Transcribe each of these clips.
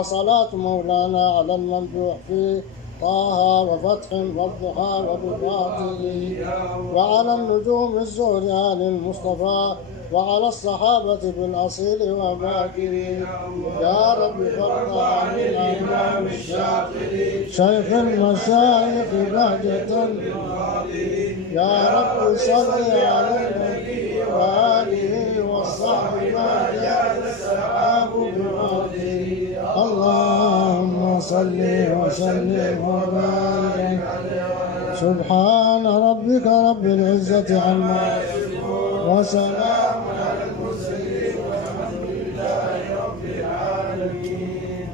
وصلاة مولانا على الممدوح في طه وفتح والضحى وبفاته، وعلى النجوم الزهران المصطفى، وعلى الصحابة بالأصيل وباكرين. يا رب فرض عن الإمام الشافعي شيخ المشايخ بهجة، يا رب صل على النبي وآله والصحب ما جاء السحاب بماضي. اللهم صل وسلم وبارك سبحان ربك رب العزة عما يصفون وسلام على المرسلين والحمد لله رب العالمين.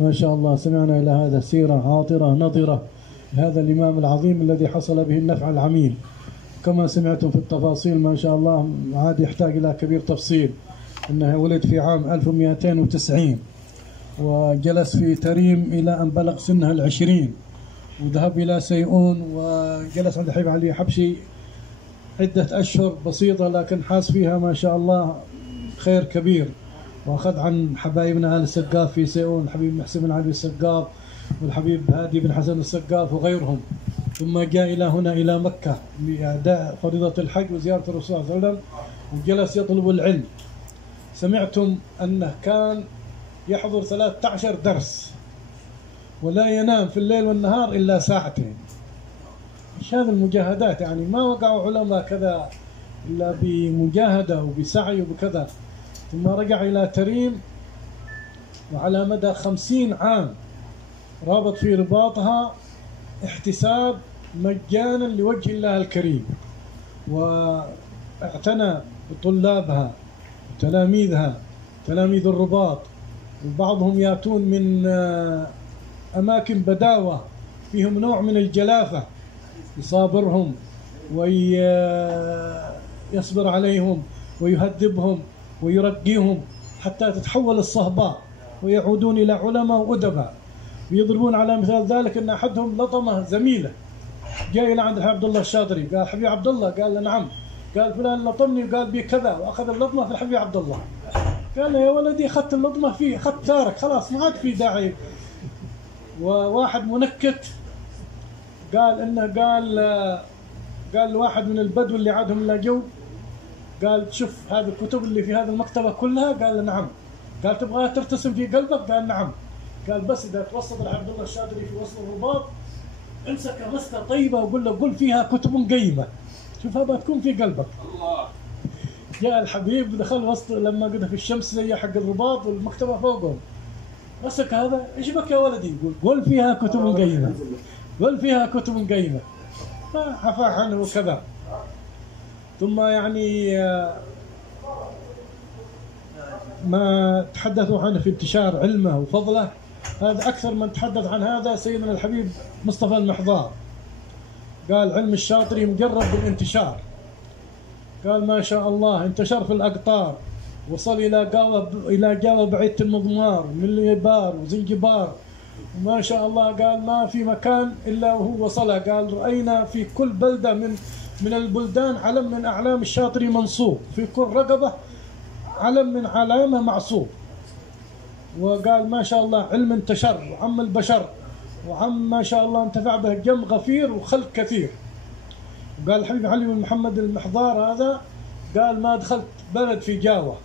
ما شاء الله، سمعنا إلى هذا سيرة عاطرة نضرة هذا الإمام العظيم الذي حصل به النفع العميم. كما سمعتم في التفاصيل ما شاء الله عاد يحتاج إلى كبير تفصيل، أنه ولد في عام 1290 وجلس في تريم إلى أن بلغ سنه 20، وذهب إلى سيئون وجلس عند حبيب علي حبشي عدة أشهر بسيطة، لكن حاس فيها ما شاء الله خير كبير، وأخذ عن حبايبنا آل السقاف في سيئون، الحبيب محسن بن علي السقاف والحبيب هادي بن حسن السقاف وغيرهم. ثم جاء إلى هنا إلى مكة لأداء فريضة الحج وزيارة الرسول صلى الله عليه وسلم، وجلس يطلب العلم. سمعتم أنه كان يحضر 13 درس ولا ينام في الليل والنهار إلا ساعتين. إيش هذه المجاهدات؟ يعني ما وقعوا علماء كذا إلا بمجاهدة وبسعي وبكذا. ثم رجع إلى تريم، وعلى مدى 50 عام رابط في رباطها احتساب مجانا لوجه الله الكريم، واعتنى بطلابها وتلاميذها تلاميذ الرباط، وبعضهم يأتون من أماكن بداوة فيهم نوع من الجلافة، يصابرهم ويصبر عليهم ويهذبهم ويرقيهم حتى تتحول الصهباء ويعودون إلى علماء وأدباء. ويضربون على مثال ذلك أن أحدهم لطمه زميله، جاء إلى عند عبد الله الشاطري قال حبيب عبد الله، قال له نعم، قال فلان لطمني وقال بي كذا، وأخذ اللطمة في الحبيب عبد الله. قال له يا ولدي أخذت اللطمة فيه، أخذت ثارك خلاص ما عاد في داعي. وواحد منكت قال إنه قال واحد من البدو اللي عادهم لا جو، قال شوف هذه الكتب اللي في هذه المكتبة كلها، قال له نعم، قال تبغاها ترتسم في قلبك، قال نعم، قال بس إذا توسط لعبد الله الشاطري في وسط الرباط امسك مسكة طيبة وقول له قل فيها كتب قيمة، شوف هذا تكون في قلبك. الله. جاء الحبيب دخل وسط لما قد في الشمس زي حق الرباط والمكتبة فوقهم، مسك هذا ايش بك يا ولدي، قل فيها كتب قيمة، قل فيها كتب قيمة، فعفى عنه وكذا. ثم يعني ما تحدثوا عنه في انتشار علمه وفضله، هذا أكثر من تحدث عن هذا سيدنا الحبيب مصطفى المحضار. قال علم الشاطري مجرب بالانتشار، قال ما شاء الله انتشر في الأقطار، وصل إلى جاوة بعيدة المضمار من ليبار وزنجبار، وما شاء الله قال ما في مكان إلا وهو وصله. قال رأينا في كل بلدة من البلدان علم من أعلام الشاطري منصوب، في كل رقبة علم من علامة معصوب. وقال ما شاء الله علم انتشر وعم البشر، وعم ما شاء الله انتفع به جم غفير وخلق كثير. وقال الحبيب علي بن محمد المحضار هذا، قال ما دخلت بلد في جاوة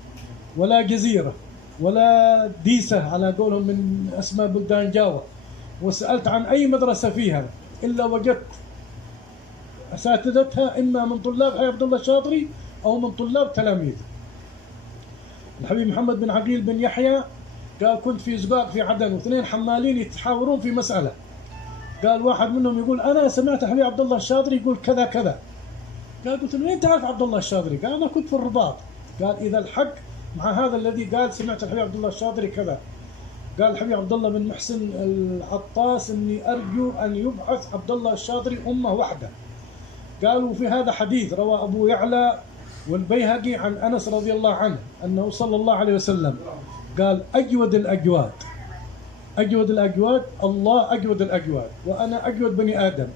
ولا جزيرة ولا ديسة على قولهم من أسماء بلدان جاوة، وسألت عن أي مدرسة فيها إلا وجدت أساتذتها إما من طلاب عبد الله الشاطري أو من طلاب تلاميذه. الحبيب محمد بن عقيل بن يحيى قال كنت في زقاق في عدن، واثنين حمالين يتحاورون في مسألة، قال واحد منهم يقول أنا سمعت الحبيب عبد الله الشاطري يقول كذا كذا. قال قلت له وين تعرف عبد الله الشاطري؟ قال أنا كنت في الرباط. قال إذا الحق مع هذا الذي قال سمعت الحبيب عبد الله الشاطري كذا. قال الحبيب عبد الله بن محسن العطاس إني أرجو أن يبعث عبد الله الشاطري أمة واحدة. قالوا في هذا حديث روى أبو يعلى والبيهقي عن أنس رضي الله عنه أنه صلى الله عليه وسلم قال أجود الأجواد أجود الأجواد، الله أجود الأجواد، وأنا أجود بني آدم.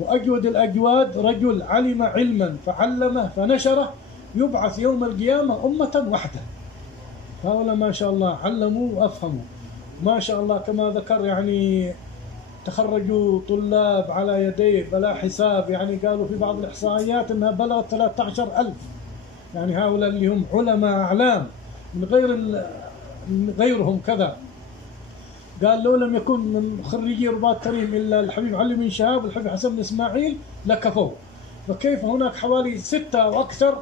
وأجود الأجواد رجل علم علما فعلمه فنشره، يبعث يوم القيامة أمة وحده. هؤلاء ما شاء الله علموا وأفهموا ما شاء الله. كما ذكر يعني تخرجوا طلاب على يديه بلا حساب، يعني قالوا في بعض الإحصائيات أنها بلغت 13,000. يعني هؤلاء اللي هم علماء أعلام من غيرهم كذا. قال لو لم يكن من خريجي رباط تريم إلا الحبيب علي بن شهاب والحبيب حسن بن إسماعيل لكفوا. فكيف هناك حوالي 6 أو أكثر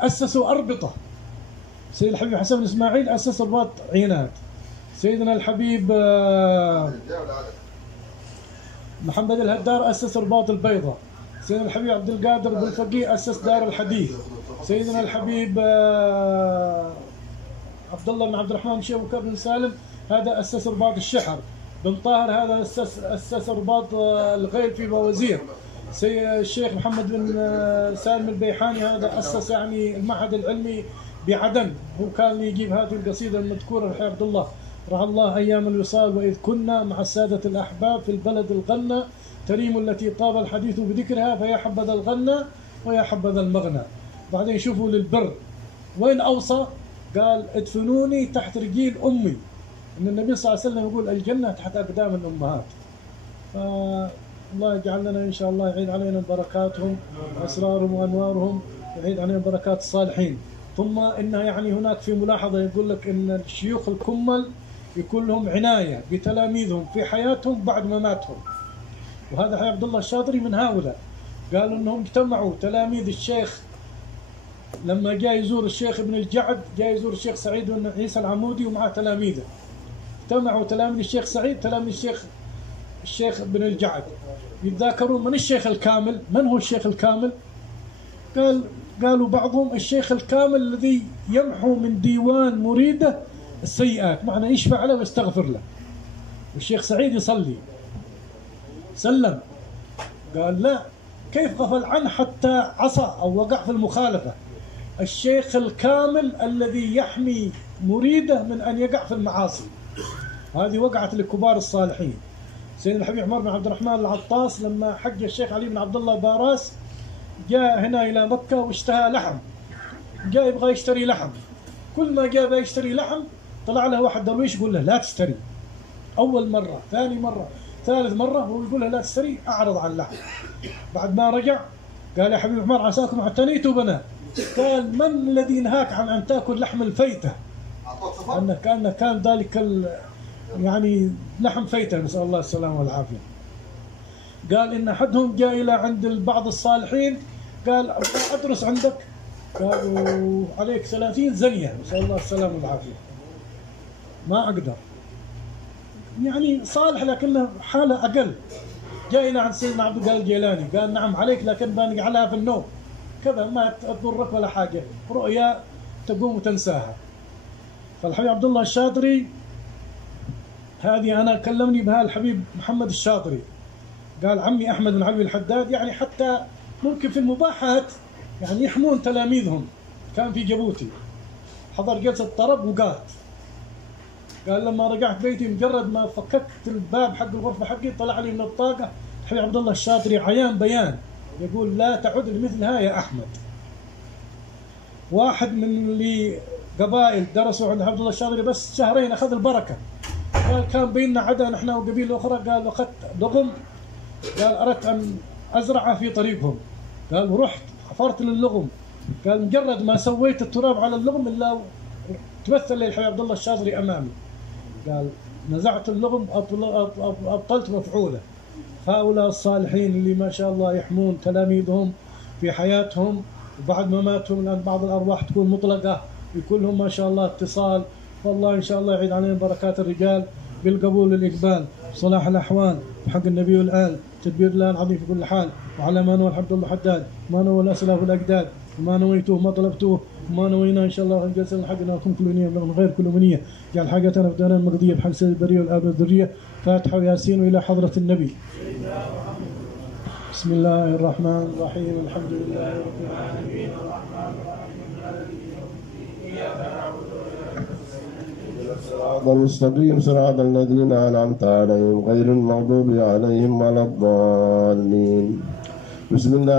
أسسوا أربطة. سيد الحبيب حسن بن إسماعيل أسس رباط عينات، سيدنا الحبيب محمد الهدار أسس رباط البيضة، سيدنا الحبيب عبد القادر بن فقيه أسس دار الحديث، سيدنا الحبيب عبد الله بن عبد الرحمن بن شيخ بكر بن سالم هذا أسس رباط الشحر، بن طاهر هذا أسس رباط الغيب في بوزير، الشيخ محمد بن سالم البيحاني هذا أسس يعني المعهد العلمي بعدن، هو كان يجيب هذه القصيدة المذكورة الحي عبد الله رعى الله أيام الوصال وإذ كنا مع السادة الأحباب في البلد الغنى تريم التي طاب الحديث بذكرها فيا حبذا الغنى ويا حبذا المغنى. بعدين شوفوا للبر وين أوصى، قال ادفنوني تحت رجيل أمي. إن النبي صلى الله عليه وسلم يقول الجنة تحت أقدام الأمهات. فالله يجعل لنا إن شاء الله يعيد علينا بركاتهم وأسرارهم وأنوارهم، يعيد علينا بركات الصالحين. ثم إنها يعني هناك في ملاحظة يقول لك إن الشيوخ الكمل يكون لهم عناية بتلاميذهم في حياتهم بعد مماتهم، وهذا حي عبد الله الشاطري من هؤلاء. قالوا إنهم اجتمعوا تلاميذ الشيخ لما جاء يزور الشيخ ابن الجعد، جاء يزور الشيخ سعيد بن عيسى العمودي ومعه تلاميذه، اجتمعوا تلاميذ الشيخ سعيد تلاميذ الشيخ ابن الجعد يتذاكرون من الشيخ الكامل. من هو الشيخ الكامل؟ قالوا بعضهم الشيخ الكامل الذي يمحو من ديوان مريده السيئات، معنى يشفع له ويستغفر له. والشيخ سعيد يصلي سلم، قال لا، كيف غفل عنه حتى عصى أو وقع في المخالفة؟ الشيخ الكامل الذي يحمي مريده من أن يقع في المعاصي. هذه وقعت لكبار الصالحين. سيدنا الحبيب عمر بن عبد الرحمن العطاس لما حج الشيخ علي بن عبد الله باراس جاء هنا إلى مكة واشتهى لحم، جاء يبغى يشتري لحم، كل ما جاء يشتري لحم طلع له واحد درويش يقول له لا تشتري. أول مرة، ثاني مرة، ثالث مرة هو يقول له لا تشتري، أعرض عن اللحم. بعد ما رجع قال يا حبيب عمر عساكم اعتنيتوا بنا. قال من الذي نهاك عن أن تأكل لحم الفيتة؟ كان ذلك يعني لحم فيتة، نسأل الله السلامة والعافية. قال إن أحدهم جاء إلى عند بعض الصالحين قال أدرس عندك، قالوا عليك 30 زنية، نسأل الله السلامة والعافية. ما أقدر، يعني صالح لكنه حالة أقل. جاء إلى عند سيدنا عبد القادر الجيلاني قال نعم عليك لكن بنجعلها في النوم كذا ما تضرك ولا حاجة، رؤيا تقوم وتنساها. فالحبيب عبد الله الشاطري هذه أنا كلمني بها الحبيب محمد الشاطري، قال عمي أحمد بن علوي الحداد، يعني حتى ممكن في المباحات يعني يحمون تلاميذهم. كان في جيبوتي حضر جلسة طرب وقات، قال لما رجعت بيتي مجرد ما فككت الباب حق الغرفة حقي طلع لي من الطاقة الحبيب عبد الله الشاطري عيان بيان يقول لا تعد لمثلها يا أحمد. واحد من اللي قبائل درسوا عند عبد الله الشاطري بس شهرين أخذ البركة، قال كان بيننا عدا نحن وقبيلة أخرى، قال أخذت لغم، قال أردت أن أزرعه في طريقهم، قال ورحت حفرت للغم، قال مجرد ما سويت التراب على اللغم إلا تمثل لي الحبيب عبد الله الشاطري أمامي، قال نزعت اللغم أبطلت مفعوله. هؤلاء الصالحين اللي ما شاء الله يحمون تلاميذهم في حياتهم وبعد مماتهم، لأن بعض الأرواح تكون مطلقة يكون لهم ما شاء الله اتصال. والله إن شاء الله يعيد علينا بركات الرجال بالقبول والإقبال، صلاح الأحوال وحق النبي والآل، تدبير الله العظيم في كل حال، وعلى ما نوى الحمد لله حداد، ما نوى الأسلاف والأجداد، وما نويتوه ما طلبتوه وما نوينا إن شاء الله الجلسة حقنا لكم كل نية من غير كل منية، جعل حاجتنا في دارنا المقضية بحق سيد البرية والآب والذرية. فاتحة وياسين وإلى حضرة النبي. بسم الله الرحمن الرحيم، الحمد لله رب العالمين، الرحمن الرحيم، مالك يوم الدين، إياك نعبد وإياك نستعين، الصراط المستقيم صراط الذين أنعمت عليهم غير المغضوب عليهم ولا الضالين. بسم الله